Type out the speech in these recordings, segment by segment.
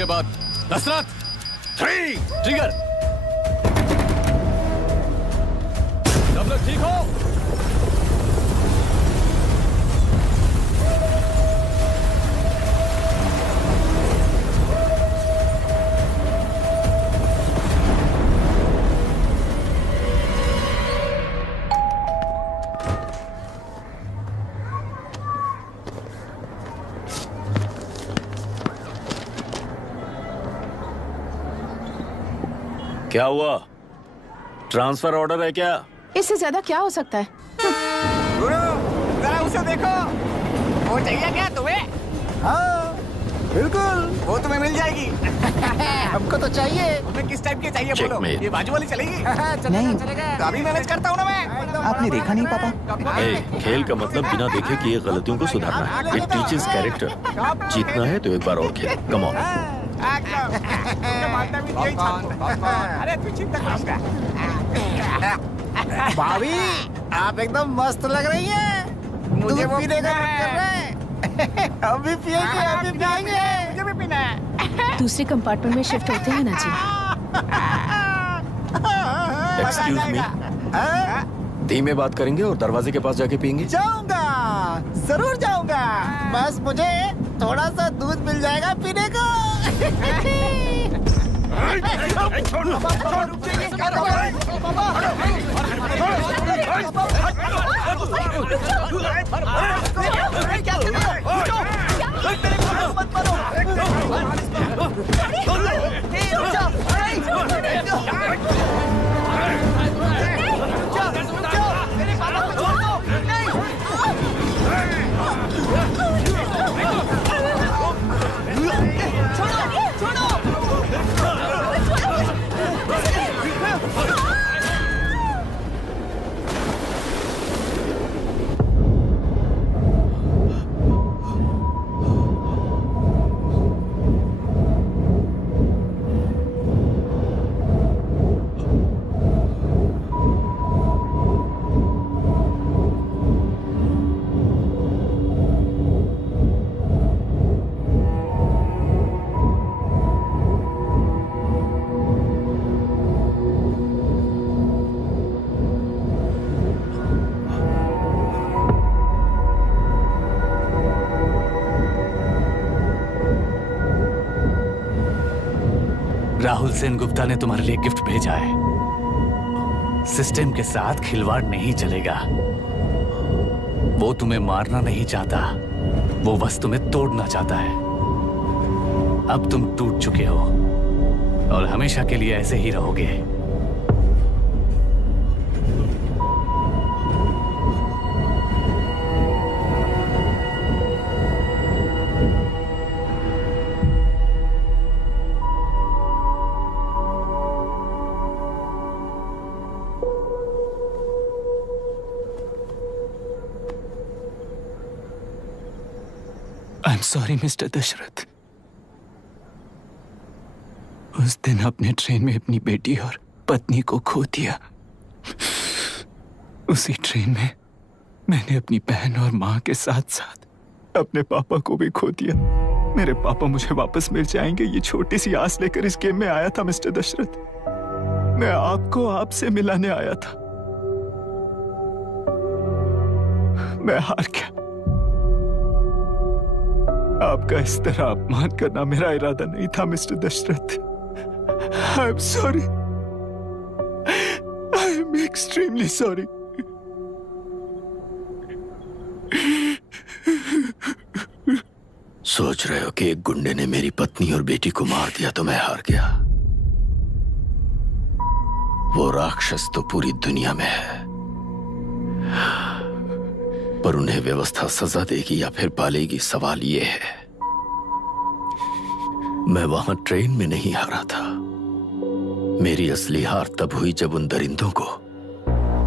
के बाद दशरथ 3 ट्रिगर। सब लोग ठीक हो? क्या हुआ? ट्रांसफर ऑर्डर है क्या? इससे ज्यादा क्या हो सकता है? गुरु, जरा उसे देखो। वो चाहिए क्या तुम्हें? हाँ, बिल्कुल। वो तुम्हें मिल जाएगी। हमको तो चाहिए। तुम्हें किस टाइप की चाहिए बोलो? Checkmate। ये बाजू वाली चलेगी? नहीं। तो अभी मैनेज करता हूँ ना मैं। आपने देखा नहीं पापा? खेल का मतलब बिना देखे किए गलतियों को सुधारना है। It teaches character. जीतना है तो एक बार और खेल। Come on. अरे तू चिंता करूंगा। भाभी, आप एकदम मस्त लग रही हैं। मुझे वो पीने का मन कर रहा है। अभी पिएंगे, अभी पिएंगे। मुझे भी पीना है। दूसरे कंपार्टमेंट में शिफ्ट होते हैं ना जी। Excuse me. धीमे बात करेंगे और दरवाजे के पास जाके पियेंगे। जाऊंगा, जरूर जाऊंगा। बस मुझे थोड़ा सा दूध मिल जाएगा पीने को। राहुल सेनगुप्ता ने तुम्हारे लिए गिफ्ट भेजा है। सिस्टम के साथ खिलवाड़ नहीं चलेगा। वो तुम्हें मारना नहीं चाहता, वो बस तुम्हें तोड़ना चाहता है। अब तुम टूट चुके हो और हमेशा के लिए ऐसे ही रहोगे। I'm sorry, mister Dasharath. उस दिन अपने ट्रेन में अपनी बेटी और पत्नी को खो दिया। उसी ट्रेन में मैंने अपनी बहन और माँ के साथ साथ अपने पापा को भी खो दिया। मेरे पापा मुझे वापस मिल जाएंगे, ये छोटी सी आस लेकर इस गेम में आया था मिस्टर दशरथ। मैं आपको आपसे मिलाने आया था। मैं हार गया। आपका इस तरह अपमान करना मेरा इरादा नहीं था mister Dasharath. I am sorry. I am extremely sorry. सोच रहे हो कि एक गुंडे ने मेरी पत्नी और बेटी को मार दिया तो मैं हार गया? वो राक्षस तो पूरी दुनिया में है, पर उन्हें व्यवस्था सजा देगी या फिर पालेगी, सवाल ये है। मैं वहां ट्रेन में नहीं हारा था। मेरी असली हार तब हुई जब उन दरिंदों को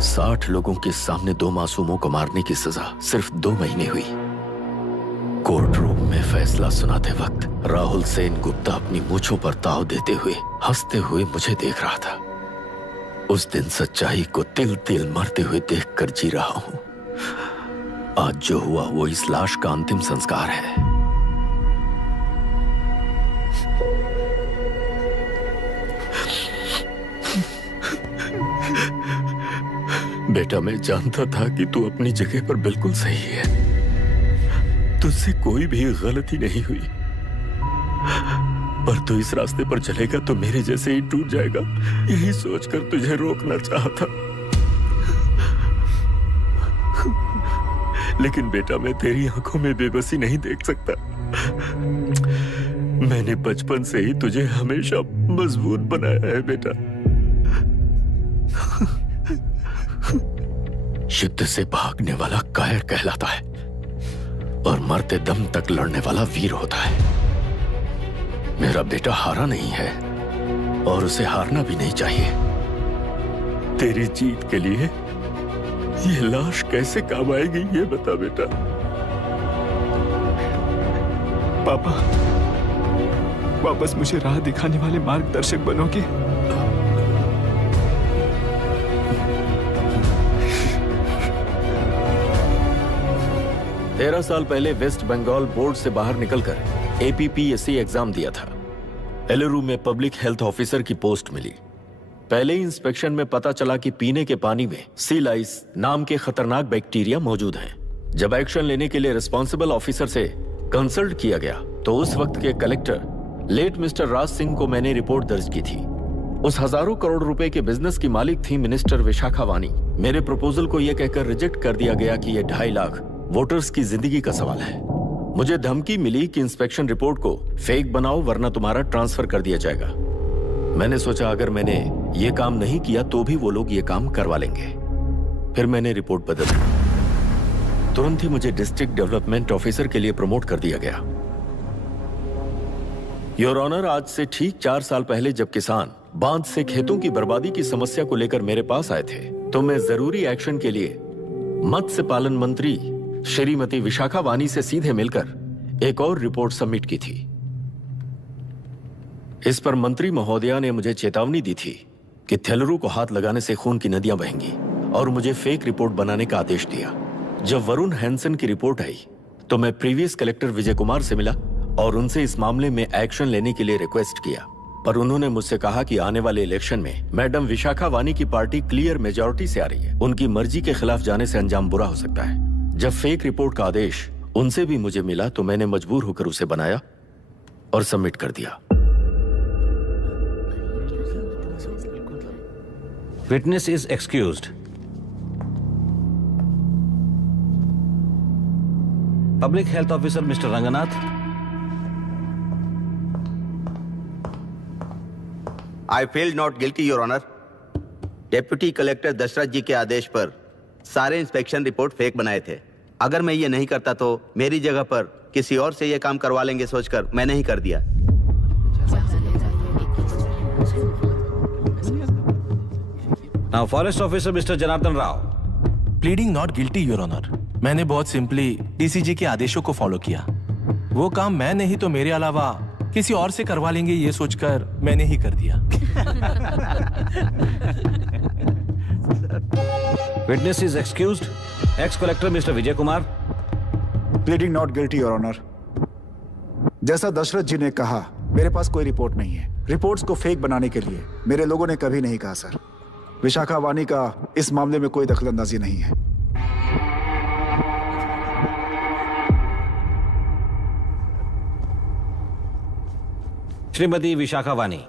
60 लोगों के सामने 2 मासूमों को मारने की सजा सिर्फ 2 महीने हुई। कोर्ट रूम में फैसला सुनाते वक्त राहुल सेनगुप्ता अपनी मूंछों पर ताव देते हुए हंसते हुए मुझे देख रहा था। उस दिन सच्चाई को तिल तिल मरते हुए देखकर जी रहा हूं। आज जो हुआ वो इस लाश का अंतिम संस्कार है। बेटा, मैं जानता था कि तू अपनी जगह पर बिल्कुल सही है। तुझसे कोई भी गलती नहीं हुई, पर तू इस रास्ते पर चलेगा तो मेरे जैसे ही टूट जाएगा, यही सोचकर तुझे रोकना चाहता। लेकिन बेटा, मैं तेरी आंखों में बेबसी नहीं देख सकता। मैंने बचपन से ही तुझे हमेशा मजबूत बनाया है बेटा। युद्ध से भागने वाला कायर कहलाता है और मरते दम तक लड़ने वाला वीर होता है। मेरा बेटा हारा नहीं है और उसे हारना भी नहीं चाहिए। तेरी जीत के लिए ये लाश कैसे काम आएगी, ये बता बेटा। पापा, वापस मुझे राह दिखाने वाले मार्गदर्शक बनोगे? तेरह साल पहले वेस्ट बंगाल बोर्ड से बाहर निकलकर APPSC एग्जाम दिया था। एलरू में पब्लिक हेल्थ ऑफिसर की पोस्ट मिली। पहले ही इंस्पेक्शन में पता चला कि पीने के पानी में सी लाइस नाम के खतरनाक बैक्टीरिया मौजूद हैं। जब एक्शन लेने के लिए रिस्पॉन्सिबल ऑफिसर से कंसल्ट किया गया तो उस वक्त के collector late mister Raj Singh को मैंने रिपोर्ट दर्ज की थी। उस हजारों करोड़ रुपए के बिजनेस की मालिक थी मिनिस्टर विशाखा वानी। मेरे प्रपोजल को यह कहकर रिजेक्ट कर दिया गया कि यह 2.5 लाख वोटर्स की जिंदगी का सवाल है। मुझे धमकी मिली कि इंस्पेक्शन रिपोर्ट को फेक बनाओ वरना तुम्हारा ट्रांसफर कर दिया जाएगा। मैंने सोचा अगर मैंने ये काम नहीं किया तो भी वो लोग ये काम करवा लेंगे। फिर मैंने रिपोर्ट बदल दी। तुरंत ही मुझे डिस्ट्रिक्ट डेवलपमेंट ऑफिसर के लिए प्रमोट कर दिया गया। योर ऑनर, आज से ठीक 4 साल पहले जब किसान बांध से खेतों की बर्बादी की समस्या को लेकर मेरे पास आए थे तो मैं जरूरी एक्शन के लिए मत्स्य पालन मंत्री श्रीमती विशाखा वानी से सीधे मिलकर एक और रिपोर्ट सबमिट की थी। इस पर मंत्री महोदया ने मुझे चेतावनी दी थी कि थेलरू को हाथ लगाने से खून की नदियां बहेंगी और मुझे फेक रिपोर्ट बनाने का आदेश दिया। जब वरुण हैंसन की रिपोर्ट आई तो मैं प्रीवियस कलेक्टर विजय कुमार से मिला और उनसे इस मामले में एक्शन लेने के लिए रिक्वेस्ट किया, पर उन्होंने मुझसे कहा कि आने वाले इलेक्शन में मैडम विशाखा वानी की पार्टी क्लियर मेजॉरिटी से आ रही है, उनकी मर्जी के खिलाफ जाने से अंजाम बुरा हो सकता है। जब फेक रिपोर्ट का आदेश उनसे भी मुझे मिला तो मैंने मजबूर होकर उसे बनाया और सबमिट कर दिया। Witness is excused. Public Health Officer Mr. Ranganath. I feel not guilty, Your Honor. Deputy collector Dasharath ji के आदेश पर सारे इंस्पेक्शन रिपोर्ट फेक बनाए थे। अगर मैं ये नहीं करता तो मेरी जगह पर किसी और से ये काम करवा लेंगे सोचकर मैंने ही कर दिया। Now Forest Officer Mr. Janardhan Rao. Pleading not guilty your honour. मैंने बहुत सिंपली डीसीजी के आदेशों को फॉलो किया। वो काम मैं नहीं तो मेरे अलावा किसी और से करवा लेंगे ये सोचकर मैंने ही कर दिया। Witness is excused. Ex-Collector Mr. Vijay Kumar. Pleading not guilty your honour. जैसा दशरथ जी ने कहा, मेरे पास कोई रिपोर्ट नहीं है। रिपोर्ट्स को फेक बनाने के लिए मेरे लोगों ने कभी नहीं कहा सर। विशाखा वानी का इस मामले में कोई दखलंदाजी नहीं है। Shrimati Vishakha Wani.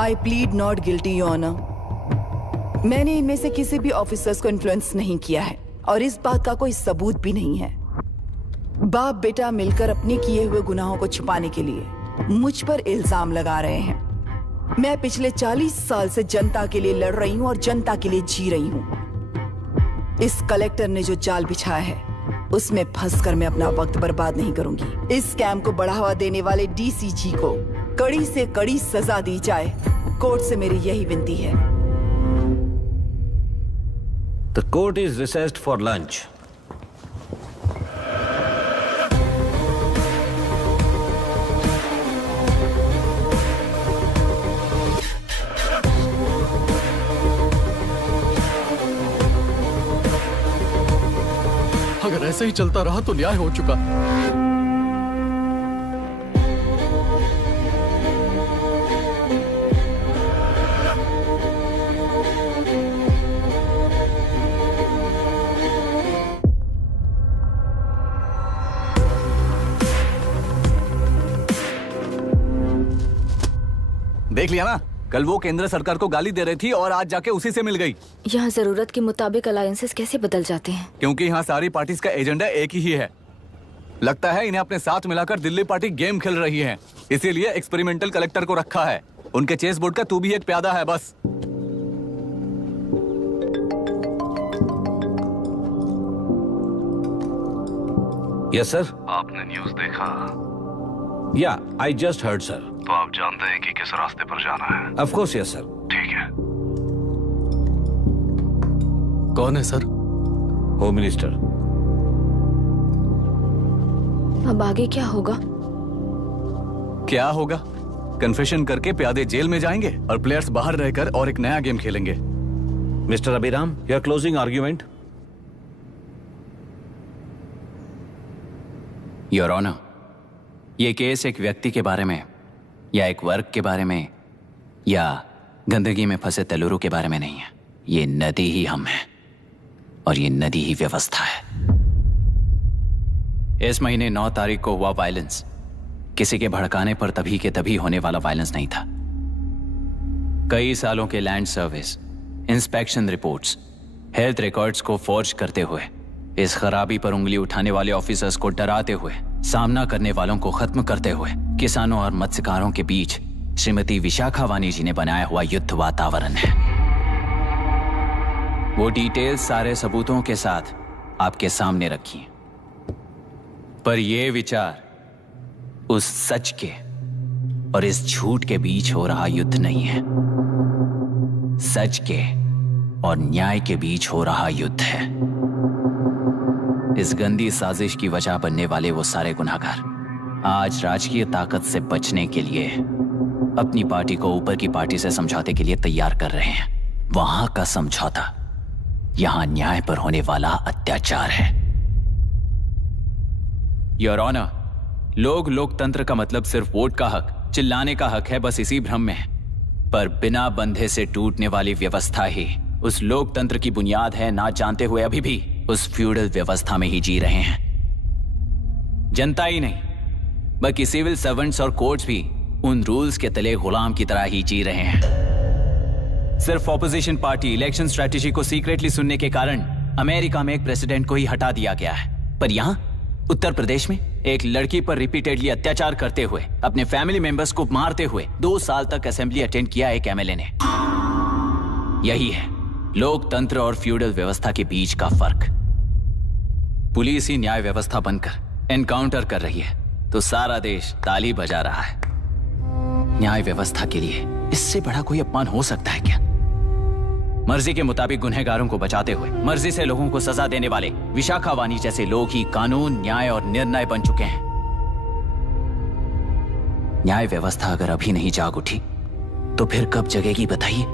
I plead not guilty your honour. मैंने इनमें से किसी भी ऑफिसर्स को इन्फ्लुएंस नहीं किया है और इस बात का कोई सबूत भी नहीं है। बाप बेटा मिलकर अपने किए हुए गुनाहों को छुपाने के लिए मुझ पर इल्जाम लगा रहे हैं। मैं पिछले 40 साल से जनता के लिए लड़ रही हूं और जनता के लिए जी रही हूं। इस कलेक्टर ने जो जाल बिछाया है उसमें फंसकर मैं अपना वक्त बर्बाद नहीं करूंगी। इस स्कैम को बढ़ावा देने वाले डीसीजी को कड़ी से कड़ी सजा दी जाए, कोर्ट से मेरी यही विनती है। The court is recessed for lunch. अगर अगर ऐसे ही चलता रहा तो न्याय हो चुका। देख लिया ना, कल वो केंद्र सरकार को गाली दे रही थी और आज जाके उसी से मिल गई। यहाँ जरूरत के मुताबिक अलायंसेस कैसे बदल जाते हैं? क्योंकि यहाँ सारी पार्टीज का एजेंडा एक ही है। लगता है इन्हें अपने साथ मिलाकर दिल्ली पार्टी गेम खेल रही है, इसीलिए एक्सपेरिमेंटल कलेक्टर को रखा है। उनके चेस बोर्ड का तू भी एक प्यादा है बस। Yes sir. आपने न्यूज़ देखा? या आई जस्ट हर्ड सर। तो आप जानते हैं कि किस रास्ते पर जाना है? Of course yes sir. ठीक है। कौन है सर? Home minister. अब आगे क्या होगा? क्या होगा? कन्फेशन करके प्यादे जेल में जाएंगे और प्लेयर्स बाहर रहकर और एक नया गेम खेलेंगे। Mister Abhiram, your closing argument. Your honour, ये केस एक व्यक्ति के बारे में या एक वर्ग के बारे में या गंदगी में फंसे तेलुरु के बारे में नहीं है। ये नदी ही हम हैं और ये नदी ही व्यवस्था है। इस महीने 9 तारीख को हुआ वायलेंस किसी के भड़काने पर तभी के तभी होने वाला वायलेंस नहीं था। कई सालों के land service, inspection reports, health records को फॉर्ज करते हुए, इस खराबी पर उंगली उठाने वाले ऑफिसर्स को डराते हुए, सामना करने वालों को खत्म करते हुए किसानों और मत्स्यकारों के बीच श्रीमती विशाखा वानी जी ने बनाया हुआ युद्ध वातावरण है। वो डिटेल्स सारे सबूतों के साथ आपके सामने रखी हैं। पर ये विचार उस सच के और इस झूठ के बीच हो रहा युद्ध नहीं है, सच के और न्याय के बीच हो रहा युद्ध है। इस गंदी साजिश की वजह बनने वाले वो सारे गुनहगार आज राजकीय ताकत से बचने के लिए अपनी पार्टी को ऊपर की पार्टी से समझौते के लिए तैयार कर रहे हैं। वहां का समझौता यहां न्याय पर होने वाला अत्याचार है। योर ऑनर, लोकतंत्र का मतलब सिर्फ वोट का हक, चिल्लाने का हक है, बस इसी भ्रम में है। पर बिना बंधे से टूटने वाली व्यवस्था ही उस लोकतंत्र की बुनियाद है, ना जानते हुए अभी भी उस फ्यूडल व्यवस्था में ही जी रहे हैं। जनता ही नहीं बल्कि सिविल सर्वेंट्स और कोर्ट्स भी उन रूल्स के तले गुलाम की तरह ही जी रहे हैं। सिर्फ ऑपोजिशन पार्टी इलेक्शन स्ट्रेटेजी को सीक्रेटली सुनने के कारण अमेरिका में एक प्रेसिडेंट को ही हटा दिया गया है, पर यहां उत्तर प्रदेश में एक लड़की पर रिपीटेडली अत्याचार करते हुए, अपने फैमिली मेंबर्स को मारते हुए 2 साल तक असेंबली अटेंड किया एक एमएलए ने। यही है लोकतंत्र और फ्यूडल व्यवस्था के बीच का फर्क। पुलिस ही न्याय व्यवस्था बनकर एनकाउंटर कर रही है तो सारा देश ताली बजा रहा है। न्याय व्यवस्था के लिए इससे बड़ा कोई अपमान हो सकता है क्या? मर्जी के मुताबिक गुनहगारों को बचाते हुए मर्जी से लोगों को सजा देने वाले विशाखा वानी जैसे लोग ही कानून, न्याय और निर्णय बन चुके हैं। न्याय व्यवस्था अगर अभी नहीं जाग उठी तो फिर कब जगेगी बताइए?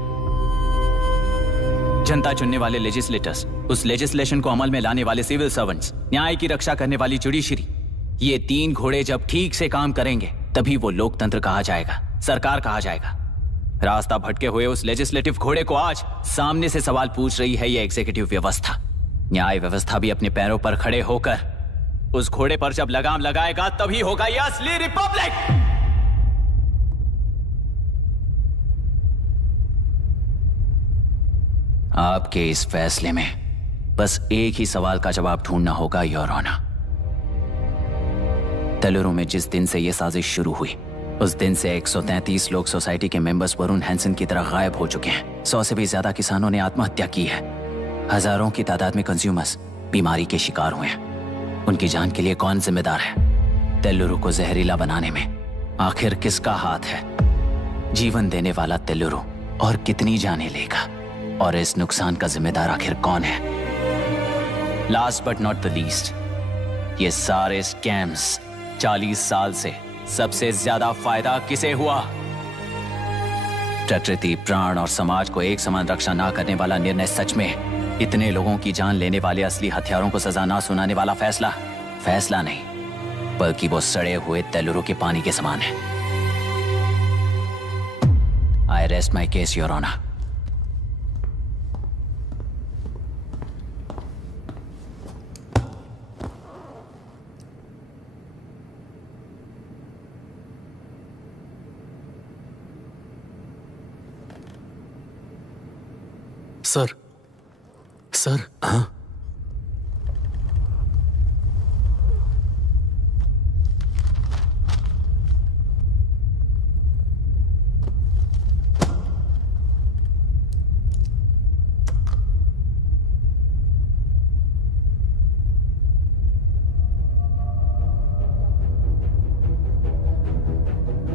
जनता चुनने वाले लेजिस्लेटर्स, उस लेजिस्लेशन को अमल में लाने वाले सिविल सर्वेंट्स, न्याय की रक्षा करने वाली जुडिशरी, ये 3 घोड़े जब ठीक से काम करेंगे तभी वो लोकतंत्र कहा जाएगा, सरकार कहा जाएगा। रास्ता भटके हुए उस लेजिस्लेटिव घोड़े को आज सामने से सवाल पूछ रही है ये एग्जीक्यूटिव व्यवस्था। न्याय व्यवस्था भी अपने पैरों पर खड़े होकर उस घोड़े पर जब लगाम लगाएगा तभी होगा ये असली रिपब्लिक। आपके इस फैसले में बस एक ही सवाल का जवाब ढूंढना होगा योर ऑनर। तेलुरु में जिस दिन से यह साजिश शुरू हुई उस दिन से 133 लोग सोसाइटी के मेंबर्स वरुण हैंसन की तरह गायब हो चुके हैं। 100 से भी ज्यादा किसानों ने आत्महत्या की है। हजारों की तादाद में कंज्यूमर्स बीमारी के शिकार हुए हैं। उनकी जान के लिए कौन जिम्मेदार है? तेलुरु को जहरीला बनाने में आखिर किसका हाथ है? जीवन देने वाला तेलुरु और कितनी जाने लेगा? और इस नुकसान का जिम्मेदार आखिर कौन है? Last but not the least, ये सारे स्कैम्स 40 साल से सबसे ज्यादा फायदा किसे हुआ? प्रकृति, प्राण और समाज को एक समान रक्षा ना करने वाला निर्णय सच में इतने लोगों की जान लेने वाले असली हथियारों को सजा ना सुनाने वाला फैसला नहीं, बल्कि वो सड़े हुए तेलुरु के पानी के समान है। I rest my case your honour. Sir हाँ?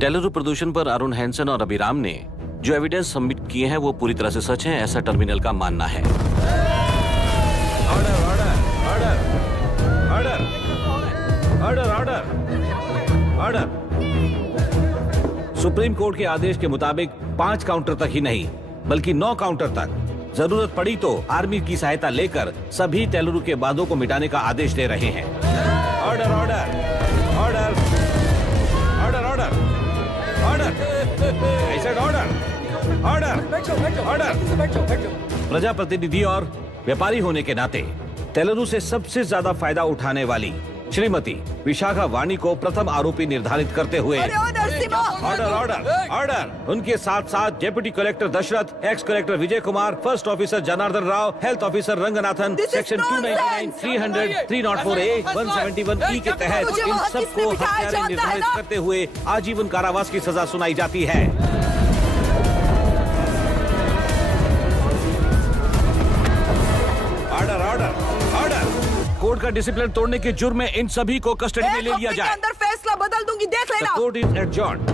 टेलुरु प्रदूषण पर अरुण हैंसन और अभिराम ने जो एविडेंस सबमिट किए हैं वो पूरी तरह से सच है, ऐसा टर्मिनल का मानना है। Order order order order order order. Supreme court के आदेश के मुताबिक 5 काउंटर तक ही नहीं बल्कि 9 काउंटर तक जरूरत पड़ी तो आर्मी की सहायता लेकर सभी टेलुरु के बांधों को मिटाने का आदेश दे रहे हैं। Order order order order order order order. प्रजाप्रतिनिधि और व्यापारी होने के नाते तेलुरु से सबसे ज्यादा फायदा उठाने वाली श्रीमती विशाखा वाणी को प्रथम आरोपी निर्धारित करते हुए ऑर्डर ऑर्डर ऑर्डर। उनके साथ साथ deputy collector Dasharath, ex collector Vijay Kumar, first officer Janardhan Rao, health officer Ranganathan, section 299, 300, 304A, 171E के तहत इन सबको हत्यारे निर्धारित करते हुए आजीवन कारावास की सजा सुनाई जाती है। Order order order. कोर्ट का डिसिप्लिन तोड़ने के जुर्म में इन सभी को कस्टडी में ले लिया जाए। अंदर फैसला बदल दूंगी, देख लेना। Court is adjourned.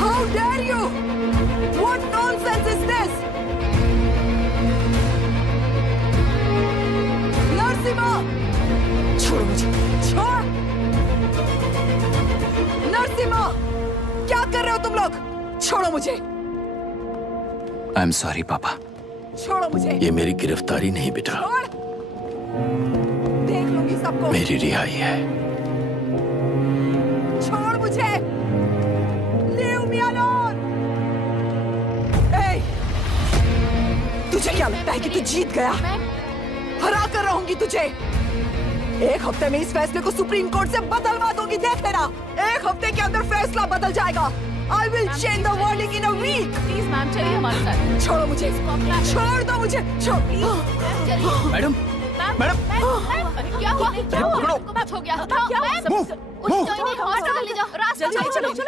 How dare you? What nonsense is this? Narasimha, छोड़ो मुझे, छोड़। नरसिम्हा, क्या कर रहे हो तुम लोग? छोड़ो मुझे। आई एम सॉरी पापा। छोड़ो मुझे। ये मेरी गिरफ्तारी नहीं बेटा, देख लूंगी सबको। मेरी रिहाई है। छोड़ मुझे। Leave me alone. Hey, तुझे क्या लगता है कि तू जीत गया? हरा कर रहूंगी तुझे। एक हफ्ते में इस फैसले को सुप्रीम कोर्ट से बदलवा दूंगी, देख लेना। एक हफ्ते के अंदर फैसला बदल जाएगा। I will change the verdict in a week. Please ma'am, चलिए हमारे साथ। छोड़ो मुझे, छोड़ दो मुझे, छोड़। मैडम, मैडम, क्या हुआ? कुछ हो गया?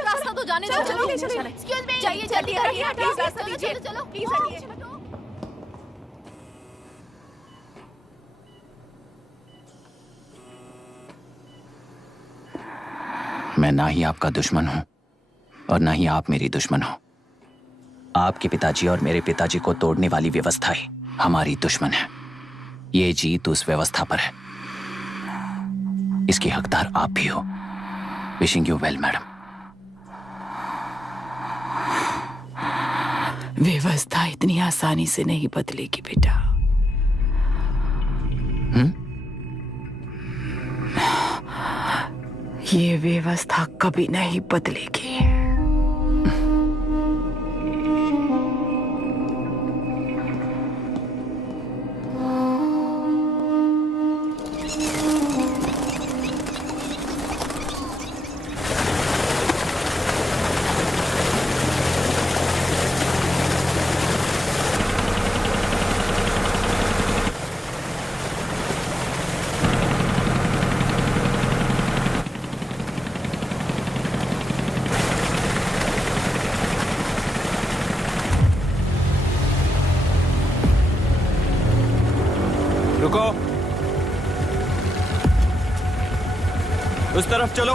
रास्ता तो जाने दो। चलो, एक्सक्यूज मी, जाइए जल्दी, रास्ता दीजिए। चलो प्लीज हटिए। मैं ना ही आपका दुश्मन हूं और ना ही आप मेरी दुश्मन हो। आपके पिताजी और मेरे पिताजी को तोड़ने वाली व्यवस्था ही हमारी दुश्मन है। ये जीत उस व्यवस्था पर है, इसके हकदार आप भी हो। Wishing you well madam. व्यवस्था इतनी आसानी से नहीं बदलेगी बेटा। ये व्यवस्था कभी नहीं बदलेगी। रुको, उस तरफ चलो।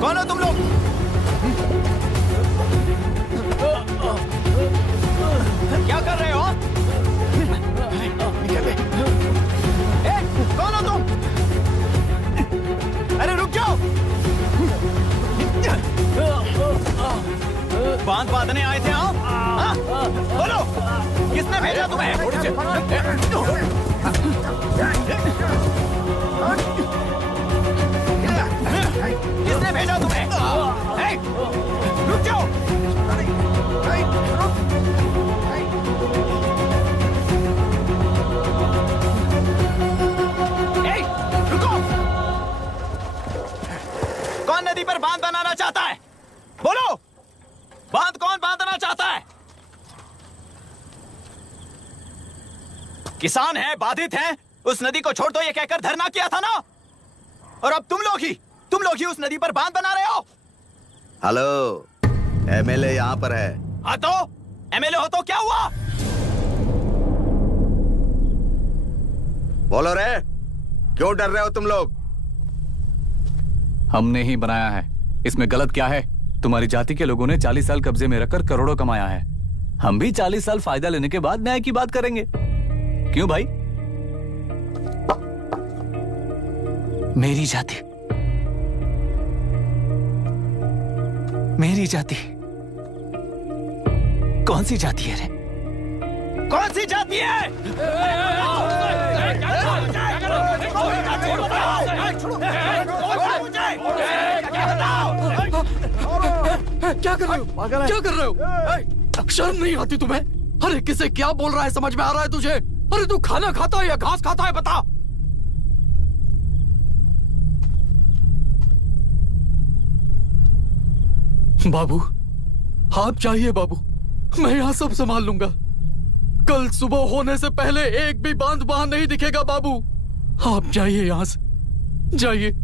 कौन हो तुम लोग? भेजा तुम्हें? किसने भेजा तुम्हें? हे, रुक जाओ। हे, रुको। कौन नदी पर बांध बनाना चाहता है? बोलो, बांध कौन बांधना चाहता है? किसान है, बाधित है, उस नदी को छोड़ दो ये कहकर धरना किया था ना? और अब तुम लोग ही उस नदी पर बांध बना रहे हो। हेलो, एमएलए यहाँ पर है। हाँ तो एमएलए हो तो क्या हुआ? बोलो रे, क्यों डर रहे हो तुम लोग? हमने ही बनाया है, इसमें गलत क्या है? तुम्हारी जाति के लोगों ने 40 साल कब्जे में रखकर करोड़ों कमाया है। हम भी 40 साल फायदा लेने के बाद न्याय की बात करेंगे। क्यों भाई? मेरी जाति, मेरी जाति कौन सी जाति है रे? कौन सी जाति है? क्या कर रहे हो? क्या कर रहे हो? शर्म नहीं आती तुम्हें? अरे किसे क्या बोल रहा है, समझ में आ रहा है तुझे? अरे तू खाना खाता है या घास खाता है, बता। बाबू, आप चाहिए बाबू, मैं यहां सब संभाल लूंगा। कल सुबह होने से पहले एक भी बांध वहां नहीं दिखेगा बाबू। आप जाइए यहां से, जाइए।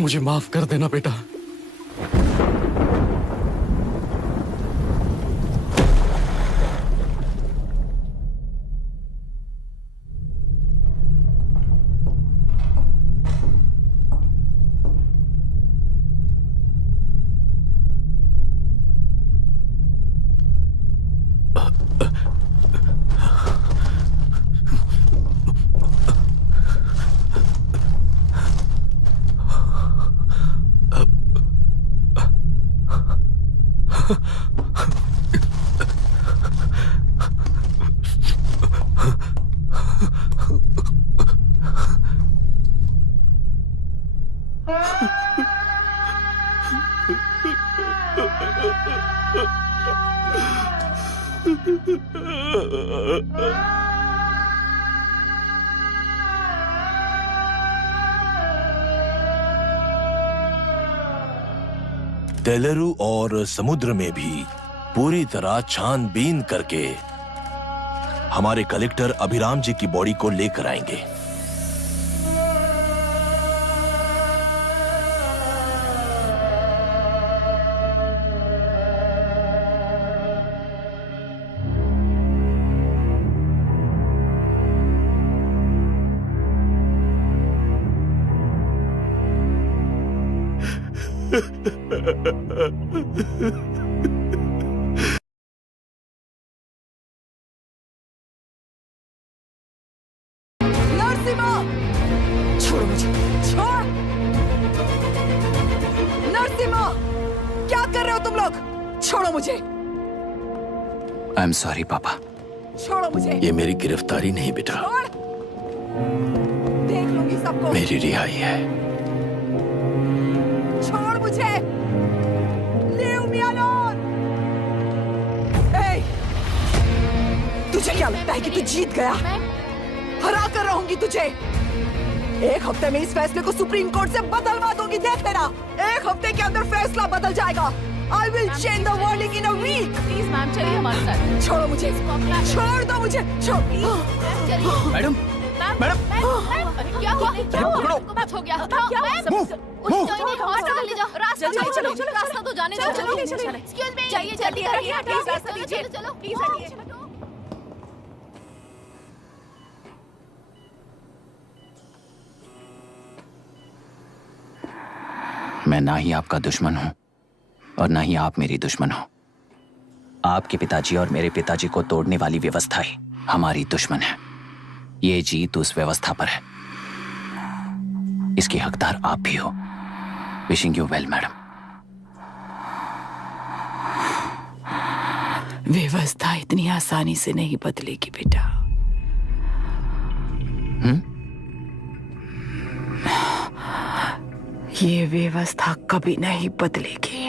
मुझे माफ कर देना बेटा। तेलुरु और समुद्र में भी पूरी तरह छानबीन करके हमारे कलेक्टर अभिराम जी की बॉडी को लेकर आएंगे। छोड़ो मुझे, छोड़। नरसिम्हा, क्या कर रहे हो तुम लोग? छोड़ो मुझे, आई एम सॉरी पापा। छोड़ो मुझे। ये मेरी गिरफ्तारी नहीं बेटा, छोड़। देख लूंगी सबको। मेरी रिहाई है। छोड़ मुझे। Leave me alone। तुझे क्या लगता है कि तू जीत गया? हरा कर रहूंगी तुझे। एक हफ्ते में इस फैसले को सुप्रीम कोर्ट से बदलवा दूंगी, देख लेना। एक हफ्ते के अंदर फैसला बदल जाएगा। I will change the verdict in a week। Please ma'am, चलिए हमारे साथ। छोड़ो मुझे, छोड़ दो मुझे, छोड़। मैडम, मैडम, क्या हुआ? क्या हुआ? कुछ हो गया? हॉस्पिटल ले जाओ। रास्ता चलो, रास्ता तो जाने दो। चलो, एक्सक्यूज मी, जाइए जल्दी, प्लीज रास्ता दीजिए। चलो, प्लीज हटिए। मैं ना ही आपका दुश्मन हूं और ना ही आप मेरी दुश्मन हो। आपके पिताजी और मेरे पिताजी को तोड़ने वाली व्यवस्था ही हमारी दुश्मन है। ये जीत उस व्यवस्था पर है, इसके हकदार आप भी हो। Wishing you well madam. व्यवस्था इतनी आसानी से नहीं बदलेगी बेटा। ये व्यवस्था कभी नहीं बदलेगी।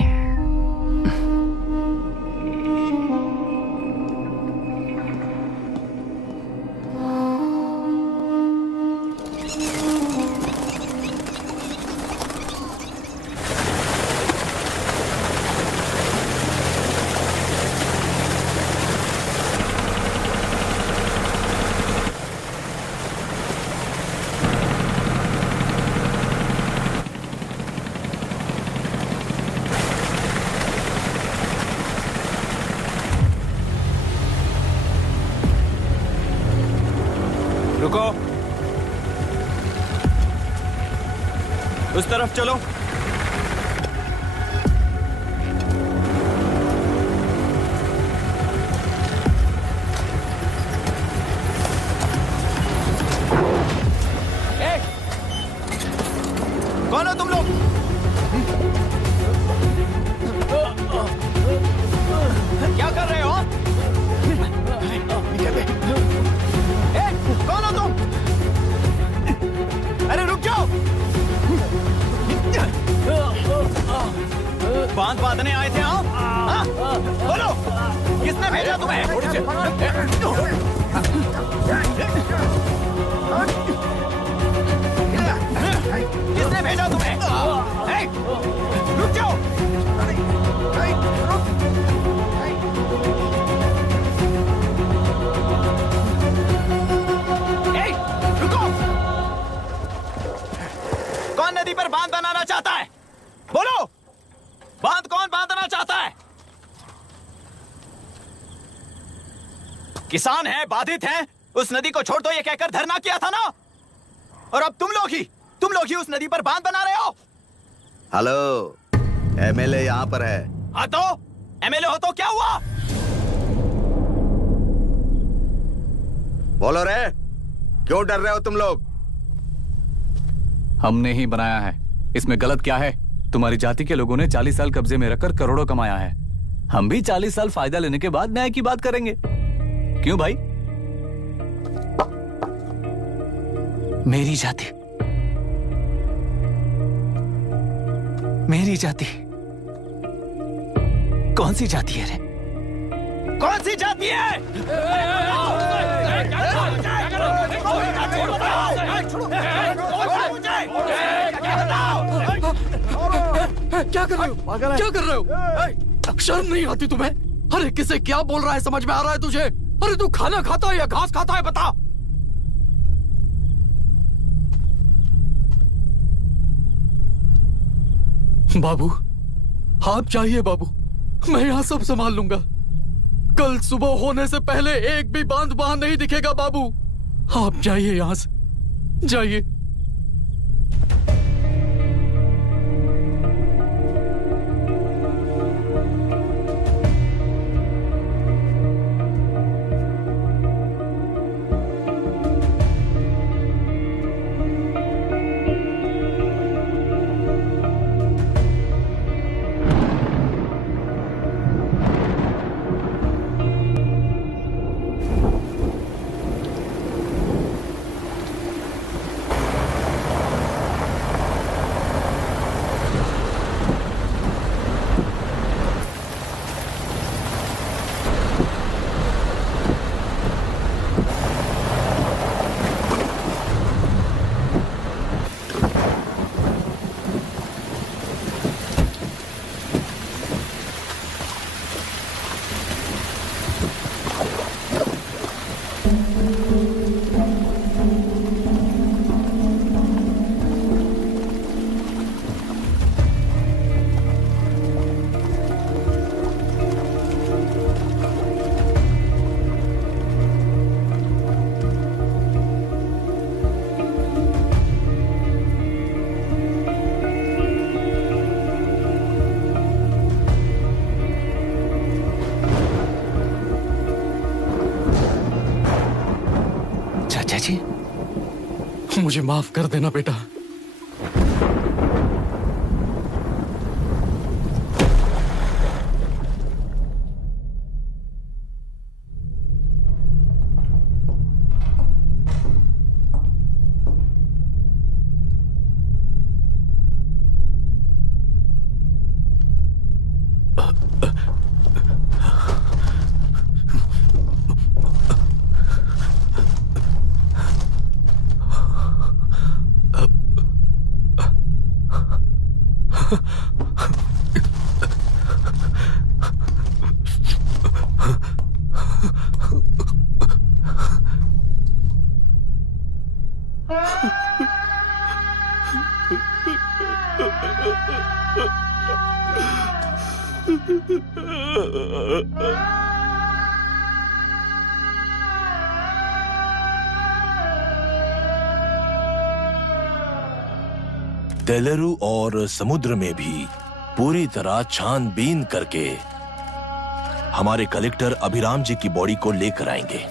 रुको, उस तरफ चलो। कौन हो तुम लोग? क्या कर रहे हो? कौन हो तुम? अरे रुक जाओ! बांध बांधने आए थे आप? हाँ? बोलो, किसने भेजा तुम्हें? किसने भेजा तुम्हें? रुक जाओ! कौन नदी पर बांध बनाना चाहता है? बोलो, बांध कौन बांधना चाहता है? किसान हैं, बाधित हैं, उस नदी को छोड़ दो ये कहकर धरना किया था ना? और अब तुम लोग ही उस नदी पर बांध बना रहे हो। हेलो, एमएलए यहाँ पर है। हाँ तो एमएलए हो तो क्या हुआ? बोलो रे, क्यों डर रहे हो तुम लोग? हमने ही बनाया है, इसमें गलत क्या है? तुम्हारी जाति के लोगों ने 40 साल कब्जे में रखकर करोड़ों कमाया है। हम भी 40 साल फायदा लेने के बाद न्याय की बात करेंगे। क्यों भाई? मेरी जाति, मेरी जाति कौन सी जाति है रे? कौन सी जाति है? क्या कर रहे हो? क्या कर रहे हो? शर्म नहीं आती तुम्हें? अरे किसे क्या बोल रहा है, समझ में आ रहा है तुझे? अरे तू खाना खाता है या घास खाता है, बता। बाबू, आप चाहिए बाबू, मैं यहाँ सब संभाल लूंगा। कल सुबह होने से पहले एक भी बांध वहां नहीं दिखेगा बाबू। आप जाइए यहाँ से, जाइए। चाचा जी, मुझे माफ कर देना बेटा। तेलुरु और समुद्र में भी पूरी तरह छानबीन करके हमारे कलेक्टर अभिराम जी की बॉडी को लेकर आएंगे।